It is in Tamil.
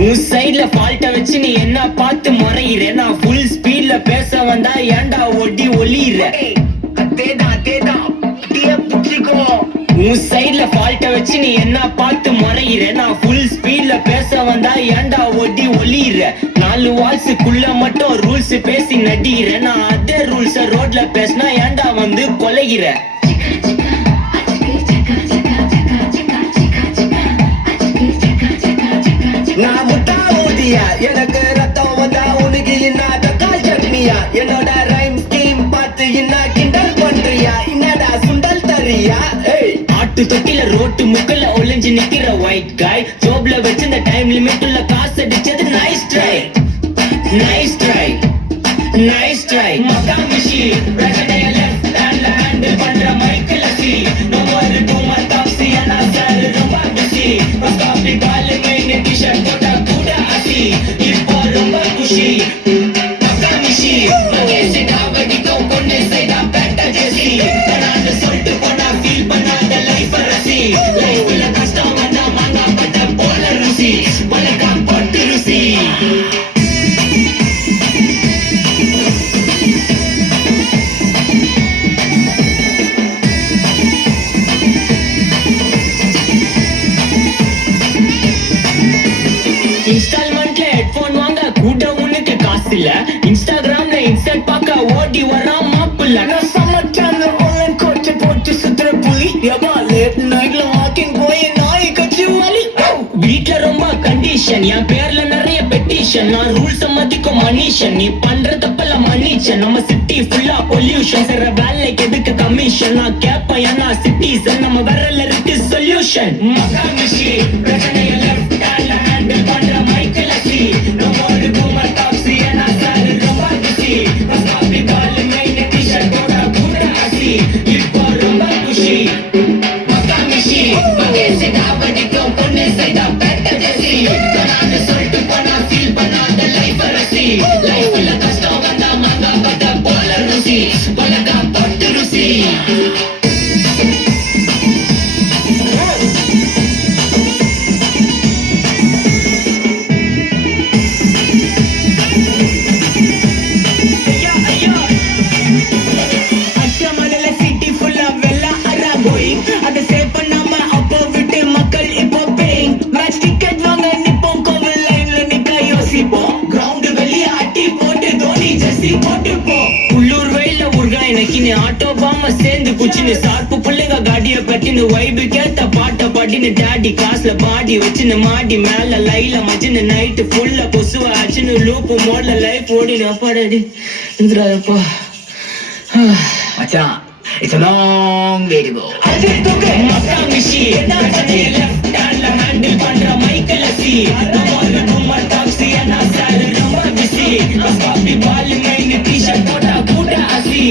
உன் சைட்ல ஃபால்ட்ட வச்சு நீ என்ன பார்த்து முறையிற, நான் ஃபுல் ஸ்பீட்ல பேச வந்தா ஏன்டா ஒட்டி ஒளியிற. உன் சைட்ல ஃபால்ட்ட வச்சு நீ என்ன பார்த்து முறையிற, நான் ஃபுல் ஸ்பீட்ல பேச வந்தா ஏன்டா ஒட்டி ஒளியிற. 4 வால்ஸுக்குள்ள மட்டும் ரூல்ஸ் பேசி நடிகிற, நான் அதே ரூல்ஸ ரோட்ல பேசினா ஏன்டா வந்து கொலைகிற. நான் முட்டா ஊதியா, எனக்கு ரத்தம் வந்தா உனக்கு என்ன தக்காள் சட்னியா, என்னோட ரைம் ஸ்கீம் பார்த்து என்ன கிண்டல் பண்றியா, என்னடா சுண்டல் தரியா. ஆட்டு தொட்டில ரோட்டு முக்கல்ல ஒளிஞ்சு நிக்கிற ஒயிட் காய், ஜோப்ல வச்சு இந்த டைம் லிமிட் உள்ள காசு அடிச்சது nice try, nice try, nice try. மகாமிஷி பிரச்சனைய லெஃப்ட் ஹேண்ட்ல ஹேண்டில் பண்ற Michael C, no more two month of C and sir ரொம்ப பிஸி. காபி கால் மெயின் டி-ஷர்ட் போட்டா கூட ஆசி, இப்போ ரொம்ப குஷி. மகாமிஷி மகேஷ் டாவடிக்கோ பொண்ணு சைடா பேட்ட ஜெசி, நான் சொல்லிட்டு போனா ஃபீல் பண்ணாத லைஃப் ரசி. லைஃப்ல கஷ்டம் வந்தா மாங்கா பட்ட போல ருசி, பலகா போட்டு ருசி. இன்ஸ்டால்மெண்ட்ல ஹெட்போன் வாங்க கூட உனக்கு காசு இல்ல, இன்ஸ்டாகிராம்ல இன்ஸ்டன்ட் பார்க்க ஓடி வரான் மாப்பிள்ள. நான் சமச்சான ஆன்லைன் கோச்சை போட்டு சுத்துற புலி, எவா லேட் நைட்ல வாக்கிங் போய் நாய் கட்சி வலி. வீட்ல ரொம்ப கண்டிஷன், என் பேர்ல நிறைய பெட்டிஷன், நான் ரூல்ஸ் மதிக்கும் மனுஷன், நீ பண்ற தப்பல மன்னிச்சன். நம்ம சிட்டி ஃபுல்லா பொல்யூஷன், செய்ற வேலைக்கு எதுக்கு கமிஷன், நான் கேப்பேன் ஏன்னா சிட்டிசன், நம்ம விரல்ல இருக்கு சொல்யூஷன். மகாமிஷி பிரச்சனைய லெஃப்ட் ஹேண்ட்ல ஹேண்டில் பண்ற Michael C, no more two month of C and sir ரொம்ப பிஸி. காபி கால் மெயின் டி-ஷர்ட் போட்டா கூட ஆசி, இப்போ ரொம்ப குஷி. மகாமிஷி மகேஷ் டாவடிக்கோ பொண்ணு சைடா பேட்ட ஜெசி, நான் சொல்லிட்டு போனா ஃபீல் பண்ணாத லைஃப் ரசி. லைஃப்ல கஷ்டம் வந்தா மாங்கா பட்ட போல ருசி, பலகா போட்டு ருசி. உள்ளூர் வெயில ஊர்கா எனக்கு ஆட்டோ பாம சேர்ந்து குச்சின்னு, சார்பு பிள்ளைங்க காடிய பட்டின்னு, வைபு கேத்த பாட்ட பாட்டின்னு, டாடி காசுல பாடி வச்சுன்னு, மாடி மேல லைல மச்சின்னு, நைட்டு ஃபுல்ல கொசுவ ஆச்சுன்னு, லூப்பு மோட்ல லைஃப் ஓடினு. அப்பாடி இந்திராப்பா மச்சான், it's a long way to go. மகாமிஷி லெஃப்ட் ஹேண்ட்ல ஹேண்டில் பண்ற மைக்கேல் சி, டாக்ஸி அண்ணா சார் ரொம்ப பிஸி. காபி பால் மெயின் டி-ஷர்ட் போட்டா கூட ஆசி.